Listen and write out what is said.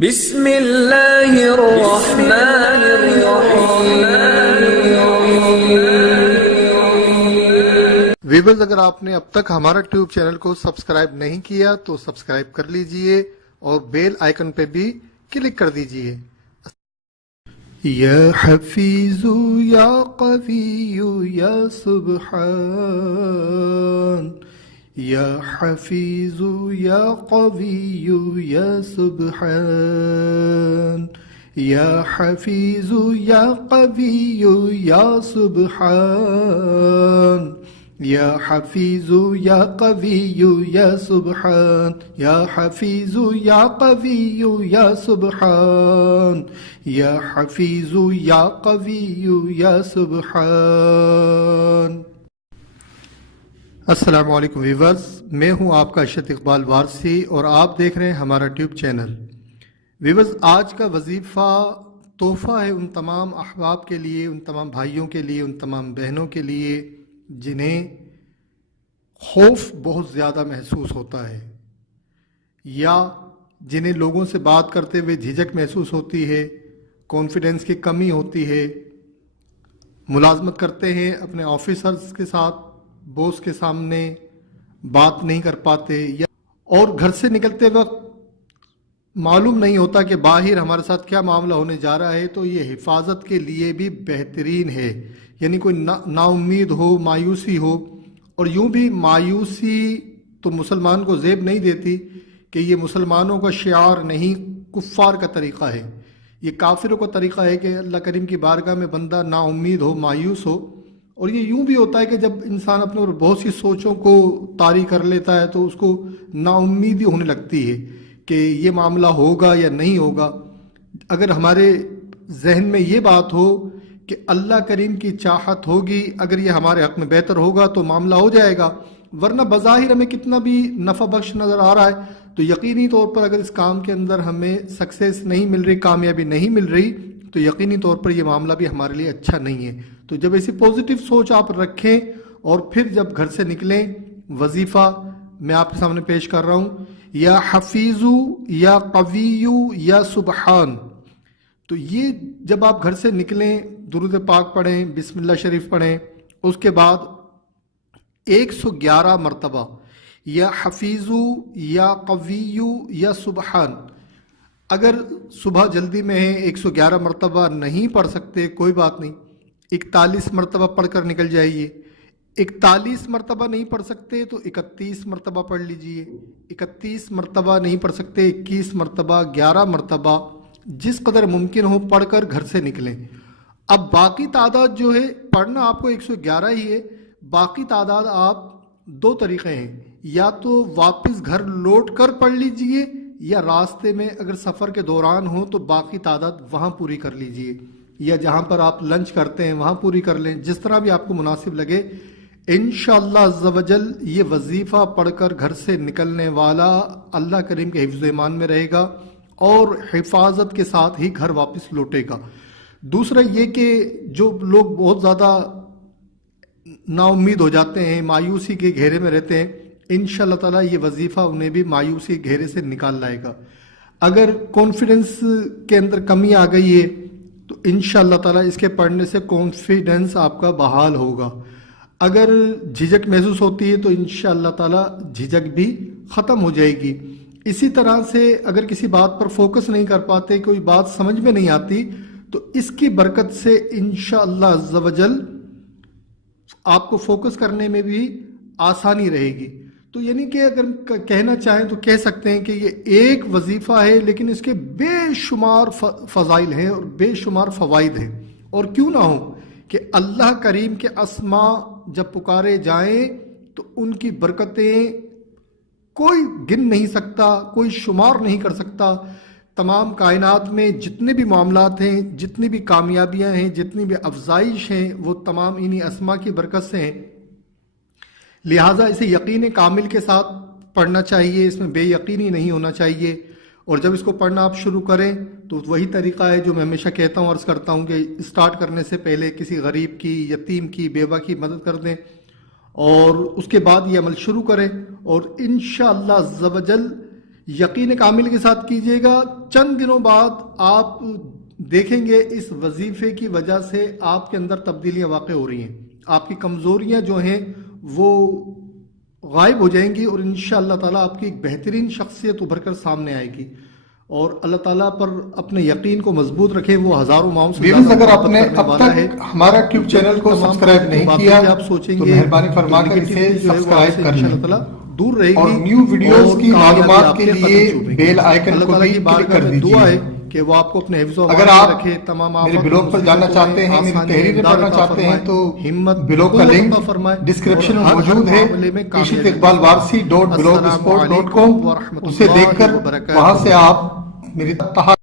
بسم اللہ الرحمن الرحیم۔ ویورز، اگر آپ نے اب تک ہمارا ٹیوب چینل کو سبسکرائب نہیں کیا تو سبسکرائب کر لیجئے اور بیل آئیکن پہ بھی کلک کر دیجئے۔ یا حفیظ یا قوی یا سبحان، یا حفیظ یا قوی یا سبحان، یا حفیظ یا قوی یا سبحان، یا حفیظ یا قوی یا سبحان، یا حفیظ یا قوی یا سبحان، یا حفیظ یا قوی یا سبحان۔ السلام علیکم ویورز، میں ہوں آپ کا ارشد اقبال وارثی اور آپ دیکھ رہے ہیں ہمارا ٹیوب چینل۔ ویورز، آج کا وظیفہ تحفہ ہے ان تمام احباب کے لیے، ان تمام بھائیوں کے لیے، ان تمام بہنوں کے لیے جنہیں خوف بہت زیادہ محسوس ہوتا ہے، یا جنہیں لوگوں سے بات کرتے ہوئے جھجک محسوس ہوتی ہے، کانفیڈنس کی کمی ہوتی ہے، ملازمت کرتے ہیں اپنے آفیسرز کے ساتھ، بوس کے سامنے بات نہیں کر پاتے، یا اور گھر سے نکلتے وقت معلوم نہیں ہوتا کہ باہر ہمارے ساتھ کیا معاملہ ہونے جا رہا ہے، تو یہ حفاظت کے لیے بھی بہترین ہے۔ یعنی کوئی نا امید ہو، مایوسی ہو، اور یوں بھی مایوسی تو مسلمان کو زیب نہیں دیتی کہ یہ مسلمانوں کا شعار نہیں، کفار کا طریقہ ہے، یہ کافروں کا طریقہ ہے کہ اللہ کریم کی بارگاہ میں بندہ نا امید ہو، مایوس ہو۔ اور یہ یوں بھی ہوتا ہے کہ جب انسان اپنے اور بہت سی سوچوں کو طاری کر لیتا ہے تو اس کو نا امیدی ہونے لگتی ہے کہ یہ معاملہ ہوگا یا نہیں ہوگا۔ اگر ہمارے ذہن میں یہ بات ہو کہ اللہ کریم کی چاہت ہوگی، اگر یہ ہمارے حق میں بہتر ہوگا تو معاملہ ہو جائے گا، ورنہ بظاہر ہمیں کتنا بھی نفع بخش نظر آ رہا ہے تو یقینی طور پر اگر اس کام کے اندر ہمیں سکسیس نہیں مل رہی، کامیابی نہیں مل رہی، تو یقینی طور پر یہ معاملہ بھی ہمارے لیے اچھا نہیں ہے۔ تو جب ایسی پازیٹیو سوچ آپ رکھیں اور پھر جب گھر سے نکلیں، وظیفہ میں آپ کے سامنے پیش کر رہا ہوں، یا حفیظ یا قوی یا سبحان۔ تو یہ جب آپ گھر سے نکلیں، درود پاک پڑھیں، بسم اللہ شریف پڑھیں، اس کے بعد 111 مرتبہ یا حفیظ یا قوی یا سبحان۔ اگر صبح جلدی میں ہیں 111 مرتبہ نہیں پڑھ سکتے، کوئی بات نہیں، 41 مرتبہ پڑھ کر نکل جائیے۔ 41 مرتبہ نہیں پڑھ سکتے تو 31 مرتبہ پڑھ لیجئے۔ 31 مرتبہ نہیں پڑھ سکتے، 21 مرتبہ، 11 مرتبہ، جس قدر ممکن ہو پڑھ کر گھر سے نکلیں۔ اب باقی تعداد جو ہے، پڑھنا آپ کو 111 ہی ہے، باقی تعداد آپ دو طریقے ہیں، یا تو واپس گھر لوٹ کر پڑھ لیجئے، یا راستے میں اگر سفر کے دوران ہو تو باقی تعداد وہاں پوری کر لیجئے، یا جہاں پر آپ لنچ کرتے ہیں وہاں پوری کر لیں، جس طرح بھی آپ کو مناسب لگے۔ انشاءاللہ عز و جل یہ وظیفہ پڑھ کر گھر سے نکلنے والا اللہ کریم کے حفظ و ایمان میں رہے گا اور حفاظت کے ساتھ ہی گھر واپس لوٹے گا۔ دوسرا یہ کہ جو لوگ بہت زیادہ نا امید ہو جاتے ہیں، مایوسی کے گھیرے میں رہتے ہیں، انشاءاللہ تعالیٰ یہ وظیفہ انہیں بھی مایوسی کے گھیرے سے نکال لائے گا۔ اگر کانفیڈنس کے اندر کمی آ گئی ہے تو انشاءاللہ تعالیٰ اس کے پڑھنے سے کانفیڈنس آپ کا بحال ہوگا۔ اگر جھجک محسوس ہوتی ہے تو انشاءاللہ تعالیٰ جھجک بھی ختم ہو جائے گی۔ اسی طرح سے اگر کسی بات پر فوکس نہیں کر پاتے، کوئی بات سمجھ میں نہیں آتی، تو اس کی برکت سے انشاءاللہ عز و جل آپ کو فوکس کرنے میں بھی آسانی رہے گی۔ تو یعنی کہ اگر کہنا چاہیں تو کہہ سکتے ہیں کہ یہ ایک وظیفہ ہے لیکن اس کے بے شمار فضائل ہیں اور بے شمار فوائد ہیں، اور کیوں نہ ہو کہ اللہ کریم کے اسماء جب پکارے جائیں تو ان کی برکتیں کوئی گن نہیں سکتا، کوئی شمار نہیں کر سکتا۔ تمام کائنات میں جتنے بھی معاملات ہیں، جتنی بھی کامیابیاں ہیں، جتنی بھی افزائش ہیں، وہ تمام انہی اسماء کی برکت سے ہیں۔ لہٰذا اسے یقین کامل کے ساتھ پڑھنا چاہیے، اس میں بے یقینی نہیں ہونا چاہیے، اور جب اس کو پڑھنا آپ شروع کریں تو وہی طریقہ ہے جو میں ہمیشہ کہتا ہوں، عرض کرتا ہوں کہ اسٹارٹ کرنے سے پہلے کسی غریب کی، یتیم کی، بیوہ کی مدد کر دیں، اور اس کے بعد یہ عمل شروع کریں، اور انشاءاللہ عز و جل یقین کامل کے ساتھ کیجیے گا. چند دنوں بعد آپ دیکھیں گے اس وظیفے کی وجہ سے آپ کے اندر تبدیلیاں واقع ہو رہی ہیں. آپ کی کمزوریاں جو ہیں وہ غائب ہو جائیں گی اور انشاءاللہ تعالیٰ آپ کی ایک بہترین شخصیت ابھر کر سامنے آئے گی. اور اللہ تعالیٰ پر اپنے یقین کو مضبوط رکھے. وہ ہزاروں ماؤں سے ویورز اگر آپ نے اب تک ہمارا ٹیوب چینل کو سبسکرائب نہیں کیا آپ سوچیں تو گے مہربانی فرما کر اسے سبسکرائب کر لیں تعالیٰ دور رہے گی اور نیو ویڈیوز کی کامیابی معلومات آپ کے قدم لیے چومے گی. بیل آئیکن اللہ کو تعالیٰ بھی کی کلک بارگاہ کر میں دیجیے. دعا ہے کہ وہ آپ کو اپنے حفظ و اگر امان آپ میں رکھے. تمام میرے آفات بلاگ پر جاننا چاہتے ہیں، میری تحریریں پڑھنا چاہتے ہیں تو بلاگ کا لنک ڈسکرپشن میں موجود ہے. کشف اقبال وارسی .blogspot.com اسے دیکھ کر وہاں سے آپ میری